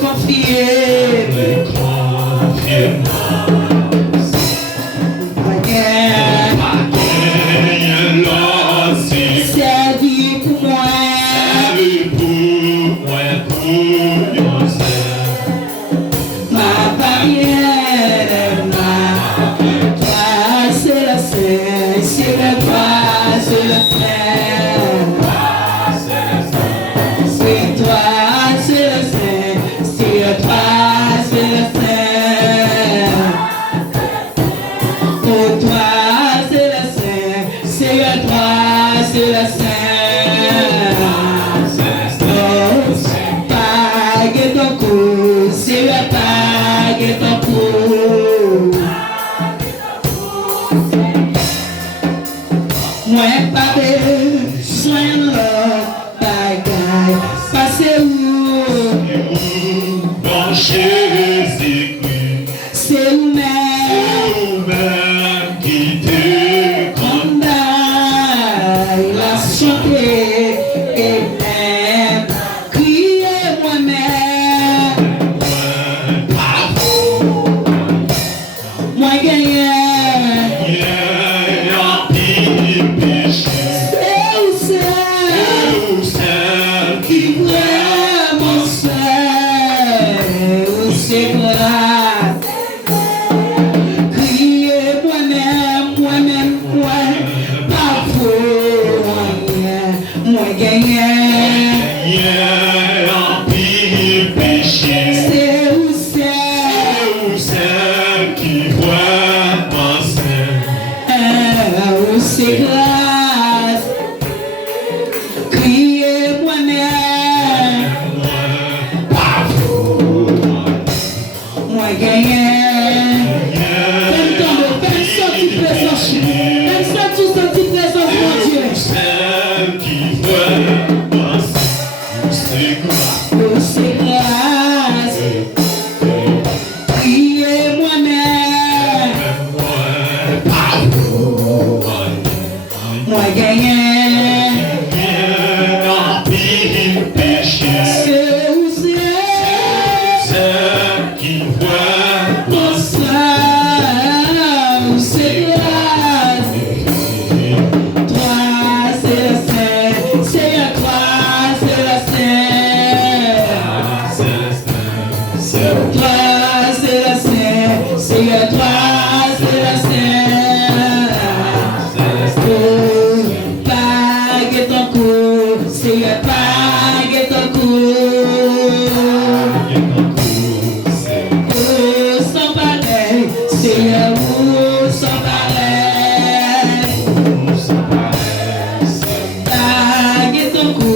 Confier, c'est grâce. Crier moi-même, pas pour moi gagner. En pile péché. C'est où Qui voit penser. où c'est grâce. Crier moi-même, moi gagner. Même temps de personne qui présence, personne qui sentit présence mon Dieu. Celle qui voit penser. C'est grâce. Où c'est grâce. Crier moi-même, moi gagner. En pile péché. C'est où Celle qui voit ça, où c'est grâce. Toi, c'est le Saint, c'est à toi, c'est le Saint. Toi, c'est le Saint, c'est à toi, c'est le Saint. Oh, bague ton cou, c'est à bague ton cou. Oh, sans pareil, c'est à vous, sans pareil. Bague ton cou,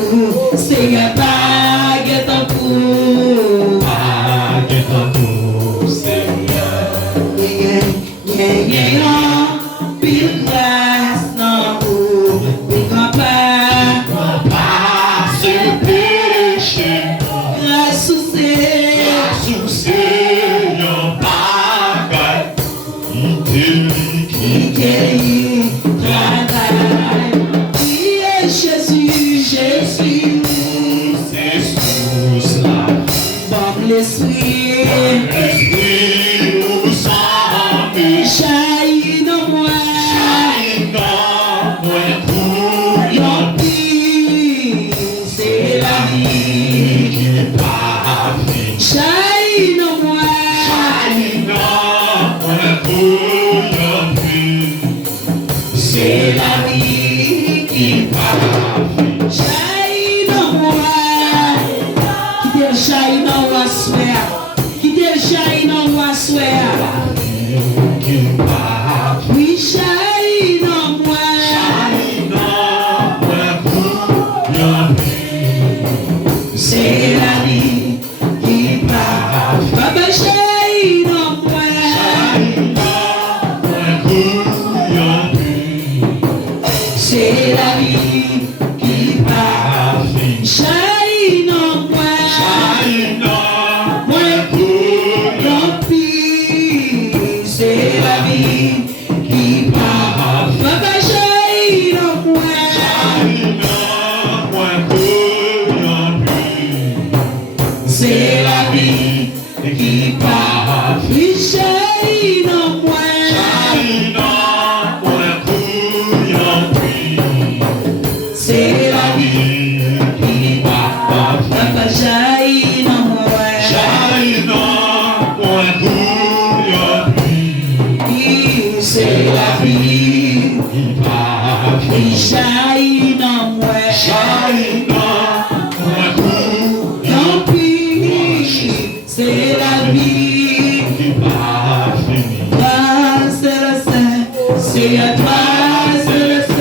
c'est à bague ton cou. Pile grâce, non, pile grand-père. Grâce sous qui guérit, travail. Qui est Jésus, bon l'esprit, jaillit dans moi. Yon pile, c'est la vie. Jaillit dans moi. C'est la vie qui parle. Jaillit dans moi. Qui te jaillit dans moi, swear. Qui te jaillit dans moi, swear. Oui, jaillit dans moi. C'est la vie qui parle. Papa, jaillit dans moi. C'est la vie qui parle. Jaillit dans moi. Rempli, c'est la vie qui parle. Papa, jaillit dans moi. C'est la vie qui parle. Oui, jaillit dans moi. C'est la vie qui parle. Papa, jaillit dans moi. Oui, c'est la vie qui parle. Oui, jaillit dans moi. Tant pis, c'est la vie qui parle. Toi, c'est le Saint, c'est à toi, c'est le Saint.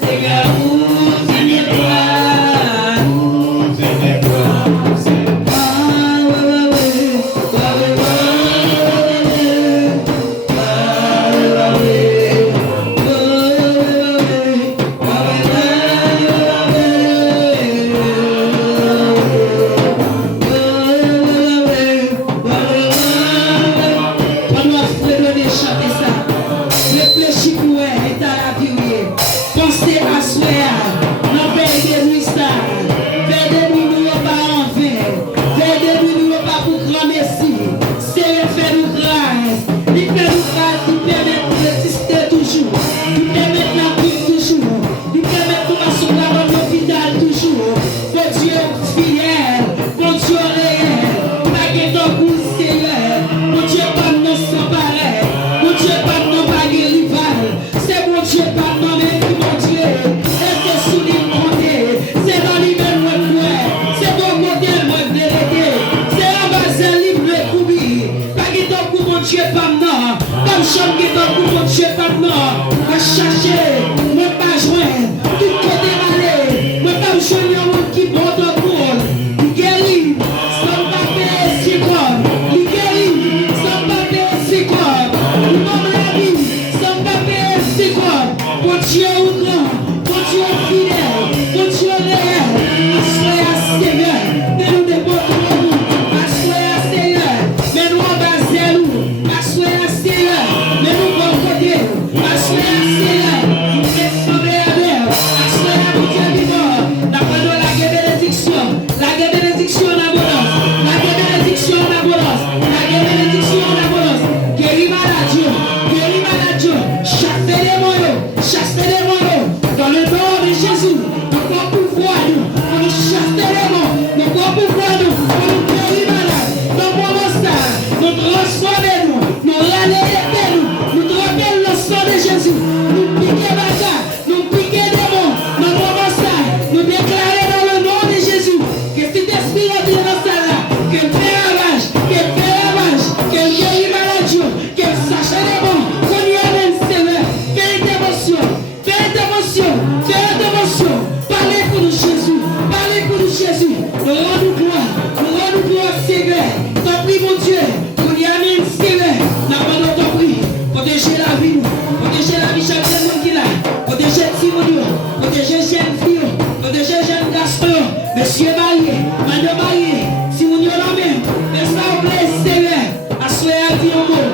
C'est Comme chambre qui est dans le coup, Dieu pas de mort. Va chercher, ne pas joindre. Tout côté malé. Ne pas joindre un monde qui porte le cours. Il guérit, sans papier, c'est quoi? Il guérit, sans papier, c'est quoi? Il donne la vie, sans papier, c'est quoi? Pour Dieu ou grand, pour Dieu fidèle, pour Dieu réel. Soyez Seigneur, mais nous dépendons de nous. Soyez Seigneur, mais nous en bas nous. Soyez Seigneur, mais nous bon côté. Soyez Seigneur, nous sommes avec. Soyez pour Dieu vivant. N'apprenons la bénédiction, la bénédiction en abondance, la bénédiction en abondance, la bénédiction en abondance. Guéris maladie, chasse les moyens, dans le nom de Jésus, nous pouvons pouvoir nous, pour nous chasser les mots, nous pouvons pouvoir nous, pour nous guérir malade, dans mon monstre, nous transformer nous rallier nous tromper le sang de Jésus, nous piquer bagarre, nous piquer des mots, dans mon monstre, nous déclarer dans le nom de Jésus, que cet esprit est dans ça là, qu'elle fait ravage, qu'elle guérit maladie, qu'elle sache les mots, qu'on y amène Seigneur, fais intervention, parlez pour nous Jésus, nous rendons gloire Seigneur, t'en prie mon Dieu, qu'on y amène Seigneur, n'abandonne ton prix, protéger la vie, chaque monde qui l'a, protéger Timothée, protéger jeune fille, protéger jeune garçon, monsieur marié, madame marié, si vous n'y en avez, mais ça vous plaît Seigneur, assoyez à vie au mot.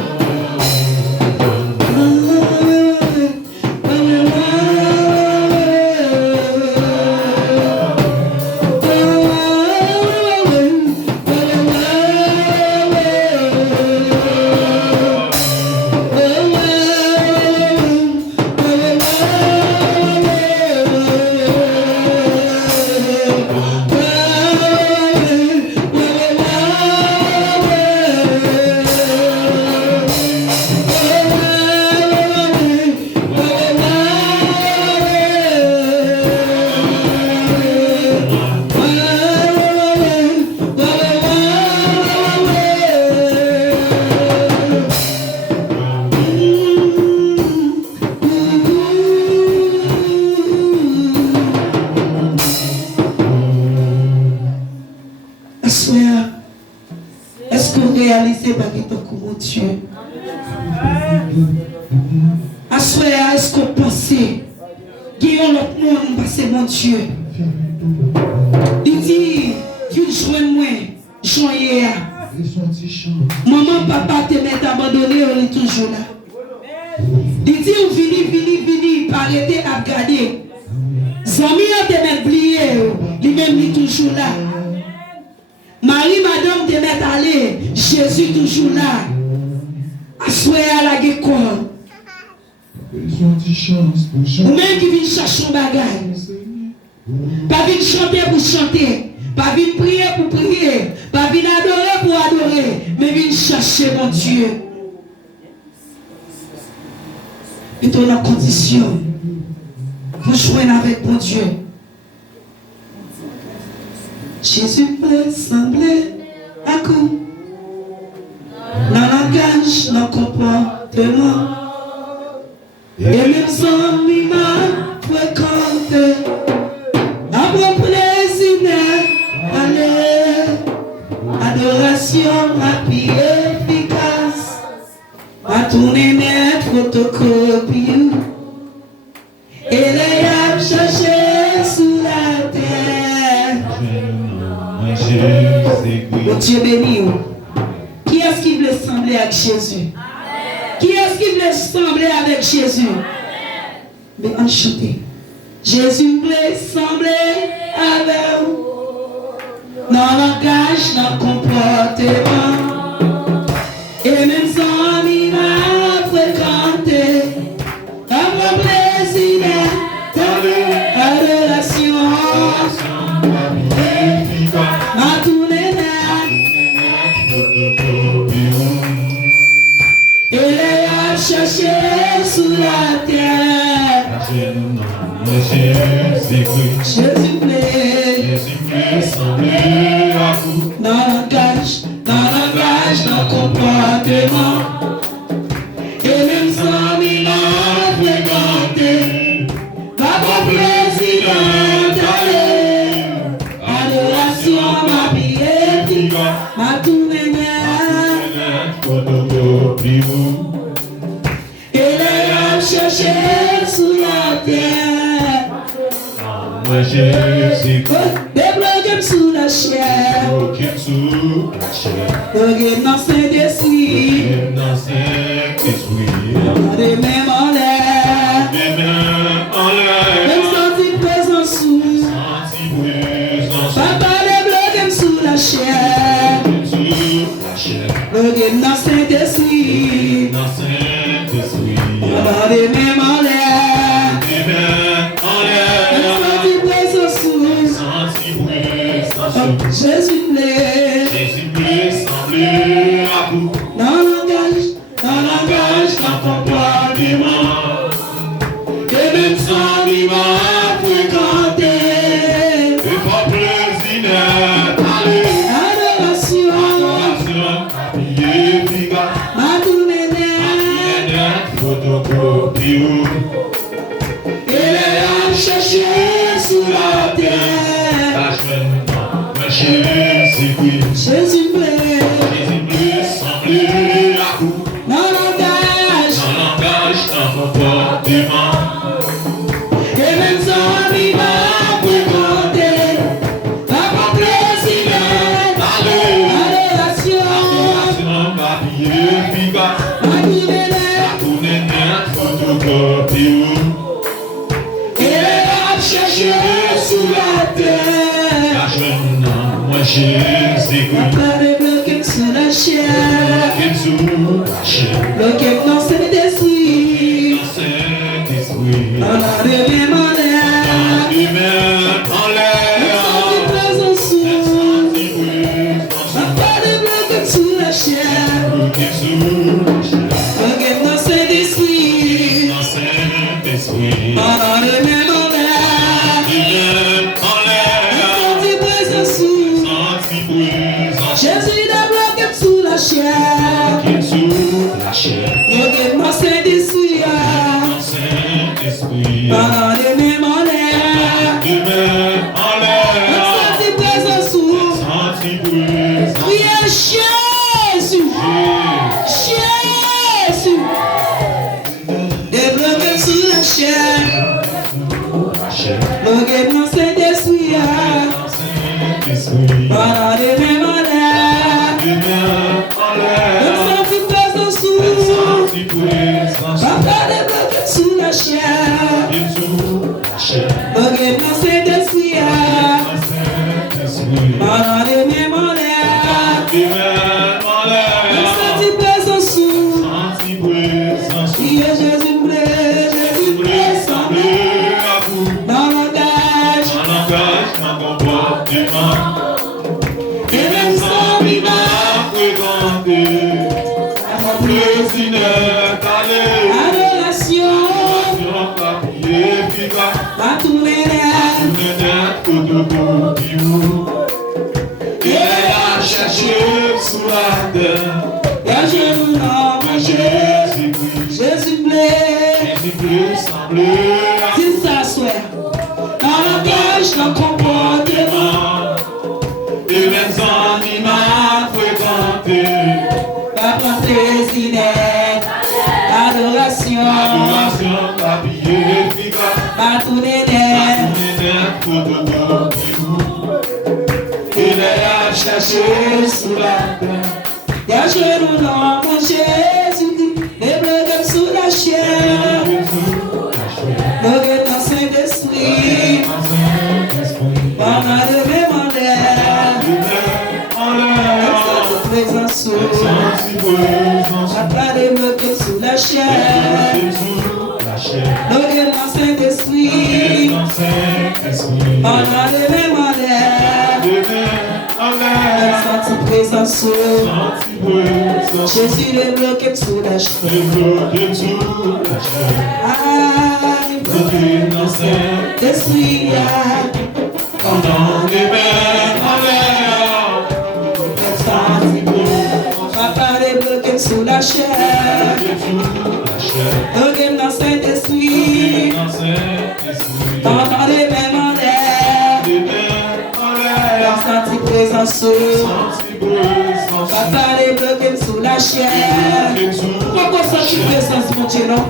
Est-ce que vous réalisez pas que ton mon Dieu? Est-ce que vous pensez qu'il y a un autre monde parce que mon Dieu? Il dit, tu joues moi, joyeux. Maman, papa te met abandonné, on est toujours là. Il dit, vini, pas arrêter à regarder. Zami te met oublié, lui-même il est toujours là. Marie, madame, te met aller, Jésus toujours là. Assoyez à la guécole. Ou même qui vient chercher un bagage. Pas venir chanter pour chanter. Pas venir prier pour prier. Pas venir adorer pour adorer. Mais venir chercher mon Dieu. Et dans la condition, vous jouez avec mon Dieu. Jésus peut sembler à coup. Dans le langage, dans le comportement. Et même sans m'a fréquenté. À mon plaisir, allez. Adoration rapide et efficace. À tourner net, photocopie. Et les âmes chercher sous la terre. Mon Dieu béni. Qui est-ce qui veut sembler avec Jésus? Qui est-ce qui veut sembler avec Jésus? Mais enchanté. Jésus veut sembler avec vous. Dans le langage, dans le comportement. Et même sans m'a fréquenté. Dans mon plaisir, dans la relation. À tourner et les a cherché sous la terre. Jésus plaît, sembler à vous. Dans le langage, dans le comportement. même sans m'a fréquenté. Papa président, adoration m'a pillé, m'a tout mené. Et les âmes cherchent sous la terre. Moi Jésus, Deplogem sous la chair. Deplogem dans Saint-Esprit. Des mêmes en l'air. Même senti présence sous. Papa Deplogem sous la chair. Deplogem dans Saint-Esprit. Des mêmes en l'air. Même senti présence sous. Jésus plaît. Dans langage, dans comportement. Et même sans m'a fréquenté. Adoration, m'a tout mené. Et les âmes cherchent sous la terre. Jésus plaît. Dans langage, et même sans m'a fréquenté. Papa président, adoration, m'a tout mené. Et les âmes cherchent sous la terre. Papa Deplogem sous la chair. Deplogem dans Saint-Esprit. On a des mêmes en l'air. Sans présence sous. Papa Deplogem sous la chair. Deplogem dans Saint-Esprit. On a des mêmes en l'air. Sans présence sous. Jésus Deplogem sous la chair. Deplogem dans Saint-Esprit. Pendant les mêmes en l'air. Sans présence sous. Priez Jésus. Jésus. Deplogem sous la chair. Deplogem dans Saint-Esprit. Pendant les mêmes en l'air. Sans présence sous. Papa Deplogem sous la chair. Deplogem dans Saint-Esprit. Pendant les mêmes en l'air. Sans présence sous. Priez Jésus plaît, semblez. Dans langage, et même sans m'a fréquenté. Adoration, m'a tout mené. Et elle a cherché sous la terre. Et je vous nomme Jésus plaît. S'il s'assoit dans langage, dans comportement. Et mes amis m'a fréquenté. Papa président, adoration, m'a tout mené. Il est à chercher sous la terre. Et je nous nomme Jésus, Deplogem sous la chair. Deplogem dans Saint-Esprit. Pendant le même en l'air. Sans présence sous. Papa Deplogem sous la chair. Deplogem dans Saint-Esprit. Pendant le même en l'air. Sans présence sous. Jésus Deplogem sous la chair. Deplogem dans Saint-Esprit. Pendant les mêmes en l'air. Papa Deplogem sous la chair. Plongem dans Saint-Esprit. Entendez même en l'air. Senti présence. Papa les plongem sous la chair. Pourquoi senti présence mon Dieu non?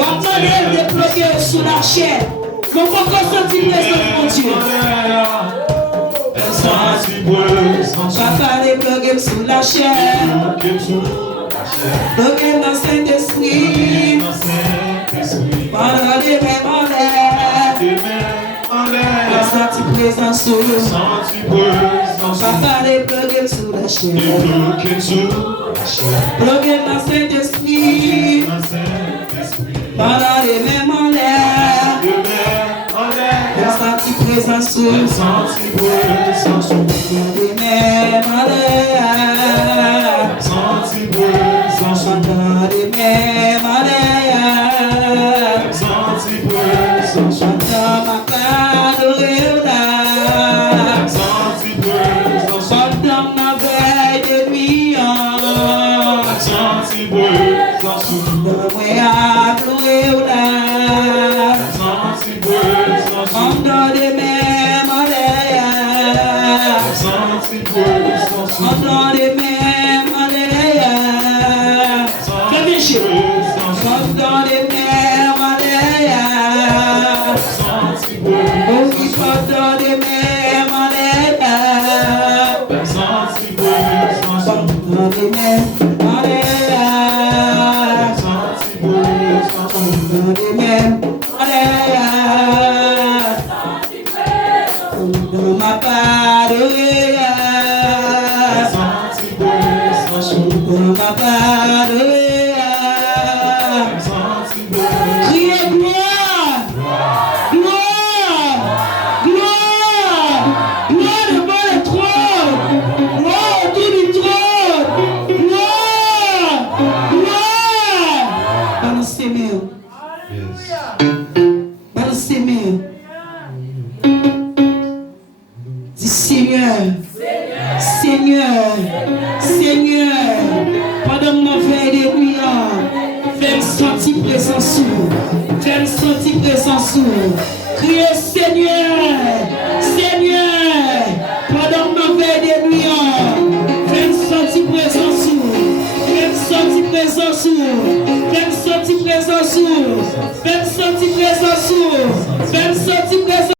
Entendez les plongem sous la chair. Pourquoi senti présence mon Dieu? Papa les plongem sous la chair. Plongem dans Saint-Esprit. Pendant les mêmes en l'air. Senti présence. Papa les plongem sous la chair. Plongem dans Saint-Esprit. Pendant les mêmes en l'air. Senti présence. Les mêmes en l'air. Pendant les mêmes en l'air. Pendant ma cadre là. Pendant ma veille de nuit. Pendant moi à pleurer là. Pendant les mêmes en l'air. Pendant les mêmes en l'air. Fais bien chier. Pendant les mêmes en l'air. Oh oui, pendant les mêmes en l'air. Pendant les mêmes en l'air. Pendant les mêmes en l'air. Dans ma part de dans ma part de criez gloire, gloire, gloire, gloire devant le trône, gloire autour du trône, gloire, gloire. Balance tes mains. Balance tes mains. Dis Seigneur, Seigneur, Seigneur, pendant ma veille de nuit, fais-moi sentir présence, fais-moi sentir présence. Criez Seigneur, Seigneur, pendant ma veille de nuit, fais-moi sentir présence, fais-moi sentir présence, fais-moi sentir présence, fais-moi sentir présence, fais-moi sentir présence.